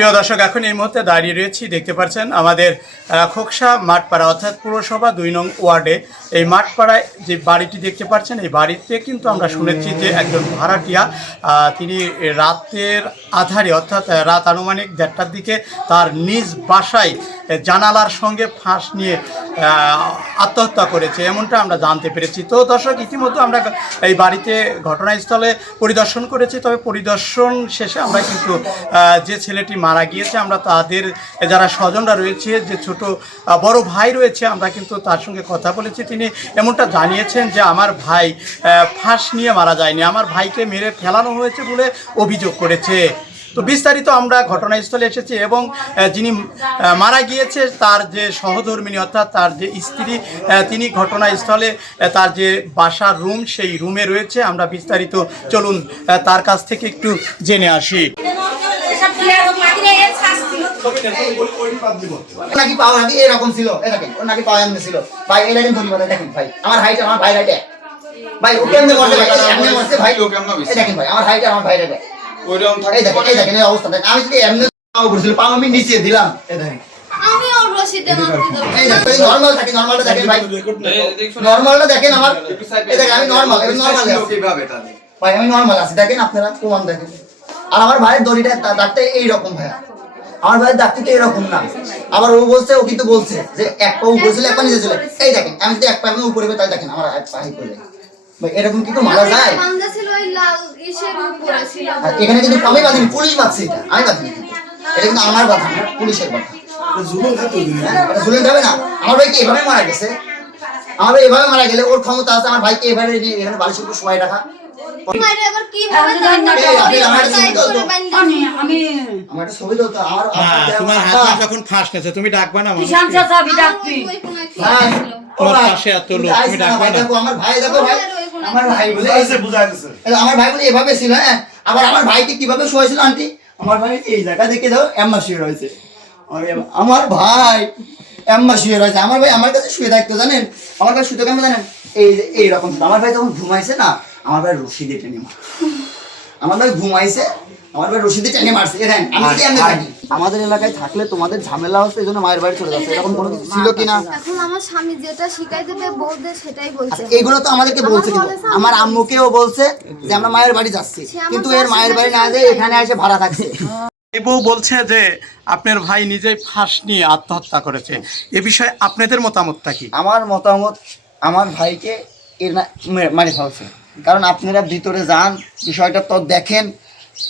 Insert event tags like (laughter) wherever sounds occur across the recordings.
প্রিয় দর্শক, এখন এই মুহূর্তে দাঁড়িয়ে রয়েছি, দেখতে পাচ্ছেন আমাদের খোকসা মাঠপাড়া, অর্থাৎ পুরসভা দুই নং ওয়ার্ডে। এই মাঠপাড়ায় যে বাড়িটি দেখতে পাচ্ছেন, এই বাড়িতে কিন্তু আমরা শুনেছি যে একজন ভাড়াটিয়া তিনি রাতের আধারে, অর্থাৎ রাত আনুমানিক দেড়টার দিকে তার নিজ বাসায় জানালার সঙ্গে ফাঁস নিয়ে আত্মহত্যা করেছে, এমনটা আমরা জানতে পেরেছি। তো দর্শক, ইতিমধ্যে আমরা এই বাড়িতে ঘটনাস্থলে পরিদর্শন করেছি, তবে পরিদর্শন শেষে আমরা কিন্তু যে ছেলেটি মারা গিয়েছে, আমরা তাদের যারা স্বজনরা রয়েছে, যে ছোট বড় ভাই রয়েছে, আমরা কিন্তু তার সঙ্গে কথা বলেছি। তিনি এমনটা জানিয়েছেন যে, আমার ভাই ফাঁস নিয়ে মারা যায়নি, আমার ভাইকে মেরে ফেলানো হয়েছে বলে অভিযোগ করেছে। তো বিস্তারিত আমরা ঘটনাস্থলে এসেছি এবং যিনি মারা গিয়েছে তার যে সহধর্মিনী অর্থাৎ তার যে স্ত্রী তিনি ঘটনাস্থলে তার যে বাসার রুম সেই রুমে রয়েছে। আমরা বিস্তারিত চলুন তার কাছ থেকে একটু জেনে আসি। নাকি পাওয়া নাকি এরকম ছিল। দেখেন ওর নাকি পাওয়া এমনি ছিল। ভাই এই লাইন ধরি দেখেন ভাই। আমার হাইট আমার ভাই রাইটে ভাই ও কেমনে করছে ভাই দেখেন ভাই আমার হাইট আমার ভাই রাইটে ওইরকম এই দেখেন এই দেখেন এই অবস্থা দেখেন। আমি যদি এমনি পাও করছিল পাও আমি নিচে দিলাম। এই দেখেন। আমি ওর রশিদে মারতে দেবো এই দেখেন নরমাল থাকে নরমালটা দেখেন ভাই। নরমালটা দেখেন আমার। এই দেখেন আমি নরমাল আমি নরমাল আছি। কীভাবে তাহলে ভাই আমি নরমাল আছি। দেখেন আপনারা প্রমাণ দেখেন। আর আমার ভাইয়ের দড়িটা তা- দাগটা এইরকম ভাইয়া। আমার ভাইয়ের দাগটা তো এরকম না। আবার ও বলছে ও কিন্তু বলছে যে এক পা উপরে ছিল এক পা নিচে ছিল। এই দেখেন আমি যদি এক পা আমি উপরে তাই দেখেন আমার এক পা হাই করে ভাই এরকম কি তো মারা যায়। এখানে কিন্তু আমি বাঁধিনি পুলিশ বাঁধছে এটা। আমি বাঁধিনি এটা কিন্তু আমার বাধা না পুলিশের বাধা হ্যাঁ, যাবে না। আমার ভাই কি এভাবে মারা গেছে? আমার ভাই এভাবে মারা গেলে ওর ক্ষমতা আছে আমার ভাইকে এভাবে এখানে বালিশের উপর শোয়াই রাখা। হ্যাঁ তোমার হাতে যখন ফাঁস নেছে তুমি ডাকবা না তোমার পাশে এত লোক, তুমি ডাকবা? আমার ভাই দেখো ভাই। ওই কোনায় আমার ভাই বলে বুঝাইছে বুঝাইছে আমার ভাই বলে এভাবে ছিল হ্যাঁ? আবার আমার ভাইকে কীভাবে শোয়াইছিল আন্টি? আমার ভাই এই জায়গা দেখে দাও এম্মা শুয়ে রয়েছে। আমার ভাই এম্মা শুয়ে রয়েছে। আমার ভাই আমার কাছে শুয়ে থাকতো জানেন? আমার কাছে শুতে কেমন জানেন? এই যে এইরকম। আমার ভাই যখন ঘুমাইছে না আমার ভাই রশিদে টেনে মার আমার ভাই ঘুমাইছে আমার ভাই রশিদে টেনে মারছে। এ দেখেন আমি যদি এমনি থাকি। আমাদের এলাকায় থাকলে তোমাদের ঝামেলা হচ্ছে এই জন্য মায়ের বাড়ি চলে যাচ্ছে। এরকম কোনো কিছু ছিল কিনা? এখন আমার স্বামী যেটা শিখাই দেবে বউদের সেটাই বলছে। আচ্ছা, এইগুলো তো আমাদেরকে বলছে কিন্তু। আমার আম্মুকেও বলছে যে আমরা মায়ের বাড়ি যাচ্ছি। কিন্তু এর মায়ের বাড়ি না যে এখানে এসে ভাড়া থাকছে। (laughs) এই বউ বলছে যে আপনার ভাই নিজেই ফাঁস নিয়ে আত্মহত্যা করেছে। এ বিষয়ে আপনাদের মতামতটা কি? আমার মতামত আমার ভাইকে এর না মে- মারি ফেলছে। কারণ আপনারা ভিতরে যান, বিষয়টা তো দেখেন।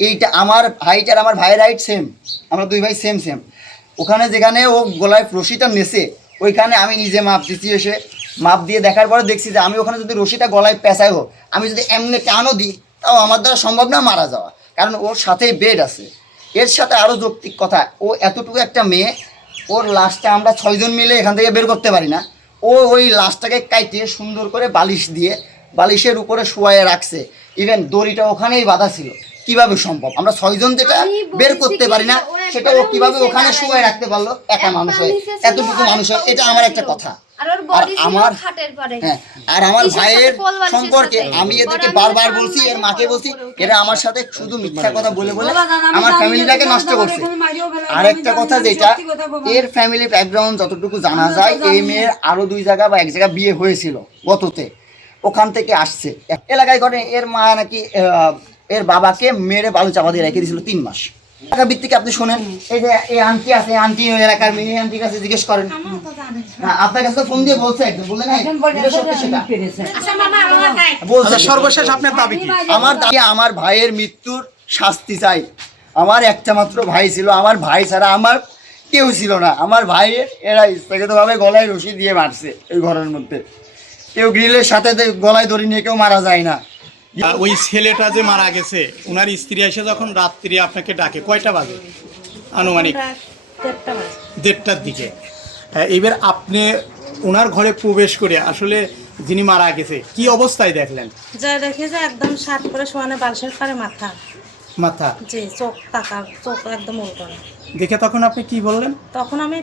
এইটা আমার ভাইটার আমার ভাইয়ের হাইট সেম আমরা দুই ভাই সেম সেম ওখানে যেখানে ও গলায় রশিটা নেছে, ওইখানে আমি নিজে মাপ দিচ্ছি এসে। মাপ দিয়ে দেখার পরে দেখছি যে আমি ওখানে যদি রশিটা গলায় পেঁচাই হোক আমি যদি এমনি টানও দিই, তাও আমার দ্বারা সম্ভব না মারা যাওয়া। কারণ ওর সাথেই বেড আছে। এর সাথে আরও যৌক্তিক কথা, ও এতটুকু একটা মেয়ে, ওর লাশটা আমরা ছয়জন মিলে এখান থেকে বের করতে পারি না। ও ওই লাশটাকে কাইটে সুন্দর করে বালিশ দিয়ে বালিশের উপরে শুয়াইয়ে রাখছে। ইভেন দড়িটা ওখানেই বাঁধা ছিল। কীভাবে সম্ভব? আমরা ছয়জন যেটা বের করতে পারি না সেটা ও কীভাবে ওখানে ছিল। রাখতে পারল? একা মানুষ হয়ে। এতটুকু মানুষ হয়ে। এটা আমার একটা কথা। আর আমার হ্যাঁ আর আমার ভাইয়ের সম্পর্কে আমি এদেরকে বারবার বলছি এর মাকে বলছি এরা আমার সাথে শুধু মিথ্যা কথা বলে বলে আমার ফ্যামিলিটাকে নষ্ট করছে। আর একটা কথা যেটা। এর ফ্যামিলি ব্যাকগ্রাউন্ড যতটুকু জানা যায় এই মেয়ের আরও দুই জায়গা বা এক জায়গা বিয়ে হয়েছিল গততে। ওখান থেকে আসছে। এলাকায় ঘটে এর মা নাকি আহ, এর বাবাকে মেরে বালু চাপা দিয়ে রেখে দিয়েছিল তিন মাস। এলাকা ভিত্তিকে আপনি শোনেন। এই যে এই আন্টি আছে আন্টি ওই এলাকার মেয়ে আন্টির কাছে জিজ্ঞেস করেন। হ্যাঁ, আপনার কাছে ফোন দিয়ে বলছে একদম বললেন সেটা। পেরেছে। বলছে আচ্ছা সর্বশেষ আপনার দাবি কি? আমার দাবি আমার ভাইয়ের মৃত্যুর শাস্তি চাই। আমার একটা মাত্র ভাই ছিল আমার ভাই ছাড়া আমার কেউ ছিল না। আমার ভাইয়ের এরা ইচ্ছাকৃতভাবে গলায় রশি দিয়ে মারছে এই ঘরের মধ্যে। কেউ গ্রিলের সাথে গলায় দড়ি নিয়ে কেউ মারা যায় না। ওই ছেলেটা যে মারা গেছে ওনার স্ত্রী এসে যখন রাত্রি আপনাকে ডাকে কয়টা বাজে? আনুমানিক? দেড়টার দিকে। আহ, এবার আপনি ওনার ঘরে প্রবেশ করে আসলে যিনি মারা গেছে কি অবস্থায় দেখলেন? যা দেখে যে একদম শার্ট করে শোয়ানো বালিশের পারে মাথা। মাথা? যে চোখ তাকা চোখ একদম উল্টো দেখে তখন আপনি কি বললেন? তখন আমি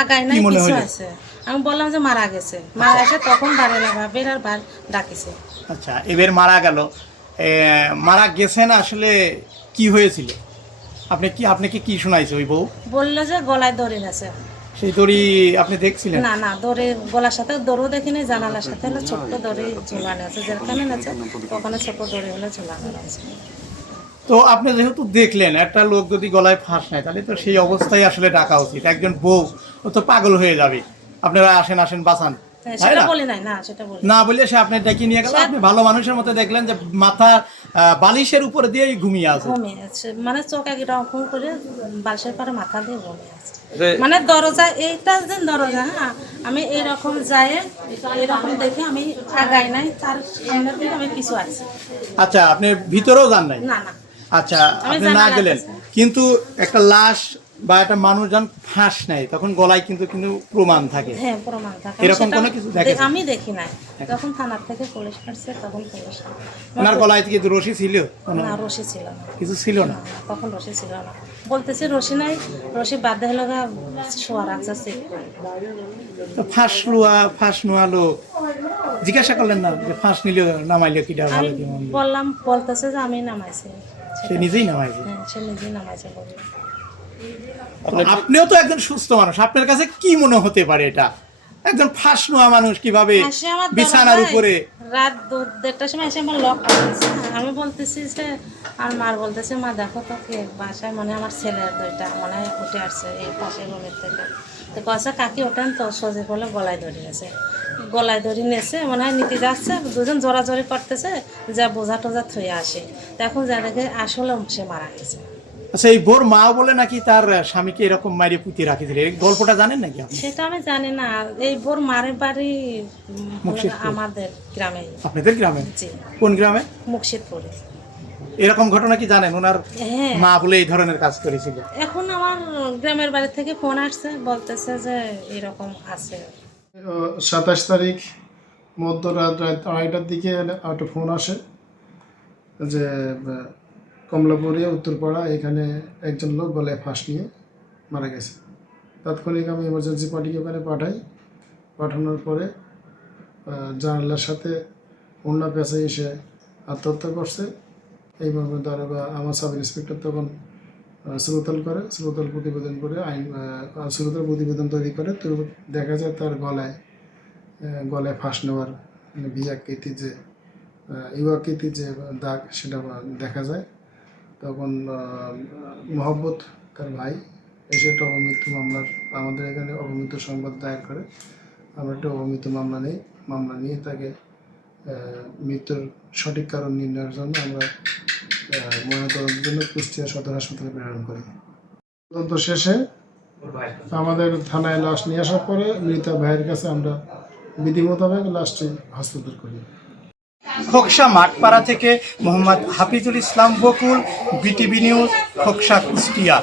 আগায় নাই কিছু আছে। আমি বললাম যে মারা গেছে। মারা এসে তখন বাড়িলা ভাবের আর বার ডাকিছে। আচ্ছা এবার মারা গেল। মারা গেছেন আসলে কি হয়েছিল? আপনি কি আপনাকে কি শোনাইছে ওই বউ? বলল যে গলায় দড়ি গেছে। সেই দড়ি আপনি দেখছিলেন? না না দড়ি গলার সাথে দড়ও দেখিনি জানালার সাথে হলো ছোট্ট দড়ি ঝুলানো আছে যেখানে আছে ওখানে ছোট দড়ি হলে ঝুলানো আছে। তো আপনি যেহেতু দেখলেন একটা লোক যদি গলায় ফাঁস নেয় তাহলে তো সেই অবস্থায় আসলে ডাকা উচিত। একজন বউ ও তো পাগল হয়ে যাবে। আপনারা আসেন আসেন বাঁচান। হ্যাঁ, না? বলি নাই না সেটা বলি না বলে সে আপনার ডেকে নিয়ে গেল। আপনি ভালো মানুষের মতো দেখলেন যে মাথা বালিশের উপরে দিয়েই ঘুমিয়ে আছে। মানে চোখ এক রকম করে বালসের পারে মাথা দিয়ে ঘুমিয়ে আছে। মানে দরজা এইটা যে দরজা হ্যাঁ আমি এইরকম যাই এরকম দেখে আমি আগাই নাই তার সামনের দিকে আমি পিছু আছি। আচ্ছা আপনি ভিতরেও যান নাই? না না। আচ্ছা আপনি না গেলেন। কিন্তু একটা লাশ বা একটা মানুষ যখন ফাঁস নেয় তখন গলায় কিন্তু কিন্তু প্রমাণ থাকে। হ্যাঁ প্রমাণ থাকে। এরকম কোনো কিছু দেখে আমি দেখি নাই। যখন থানার থেকে পুলিশ আসছে তখন পুলিশ ওনার গলায় কি রশি ছিল? না রশি ছিল না। কিছু ছিল না? তখন রশি ছিল না। বলতেছে রশি নাই রশি বাদ হলো গা শোয়া রাখছে করে। তো ফাঁস লুয়া ফাঁস নোয়া লোক। জিজ্ঞাসা করলেন না যে ফাঁস নিলে নামাইলে কিটা ভালো কি? বললাম বলতেছে যে আমি নামাইছি। সে নিজেই নামাইছে? হ্যাঁ সে নিজেই নামাইছে বলল। তো আপনিও তো একজন সুস্থ মানুষ। আপনার কাছে কি মনে হতে পারে এটা? একজন ফাঁস নোয়া মানুষ কীভাবে বিছানার উপরে? রাত দেড়টার সময় এসে আমার লক আমি বলতেছি যে আর মার বলতেছে মা দেখো তো কে বাসায় মনে আমার ছেলের দুইটা মনে হয় উঠে আসছে এই পাশের রুমের থেকে। তো কয়েছে কাকি ওঠেন তো। সোজে করলে গলায় ধরে গেছে গলায় ধরে নেছে মনে হয় নিতে যাচ্ছে দুজন জোরাজোরি করতেছে যা বোঝা টোঝা থুয়ে আসে। তো এখন যা দেখে আসলে সে মারা গেছে। আচ্ছা এই বোর মা বলে নাকি তার স্বামীকে এরকম মাইরে পুঁতে রাখিছিল এই গল্পটা জানেন নাকি আপনি? সেটা আমি জানি না। এই বোর মারের বাড়ি। আমাদের গ্রামে। আপনাদের গ্রামে? কোন গ্রামে? মুর্শিদপুরে। এরকম ঘটনা কি জানেন? ওনার হ্যাঁ। মা বলে এই ধরনের কাজ করেছিল। এখন আমার গ্রামের বাড়ি থেকে ফোন আসছে বলতেছে যে এরকম আছে। সাতাশ তারিখ মধ্যরাত রাত আড়াইটার দিকে একটা ফোন আসে যে কমলাপুরিয়া উত্তরপাড়া, এখানে একজন লোক গলায় ফাঁস নিয়ে মারা গেছে। তাৎক্ষণিক আমি এমার্জেন্সি পার্টিকে ওখানে পাঠাই। পাঠানোর পরে জানালার সাথে অন্য পেশায় এসে আত্মহত্যা করছে এই মর্মে দারোগা আমার সাব ইন্সপেক্টর তখন শ্রোতল করে শ্রোতল প্রতিবেদন করে আইন শ্রোতল প্রতিবেদন তৈরি করে। তো দেখা যায় তার গলায় গলায় ফাঁস নেওয়ার মানে বিয়াকৃতি যে ইউয়াকৃতি যে দাগ সেটা দেখা যায়। তখন মোহাম্মদ তার ভাই এসে একটা অবমৃত্যু মামলার, আমাদের এখানে অবমৃত্যু সংবাদ দায়ের করে। আমরা একটা অবমৃত্যু মামলা নিই, মামলা নিয়ে তাকে মৃত্যুর সঠিক কারণ নির্ণয়ের জন্য আমরা ময়নাতদন্তের জন্য কুষ্টিয়া সদর হাসপাতালে প্রেরণ করি। তদন্ত শেষে আমাদের থানায় লাশ নিয়ে আসার পরে মৃত ভাইয়ের কাছে আমরা বিধি মোতাবেক লাশটি হস্তান্তর করি। খোকসা মাঠপাড়া থেকে মোহাম্মদ হাফিজুল ইসলাম বকুল বিটিভি নিউজ খোকসা কুষ্টিয়া।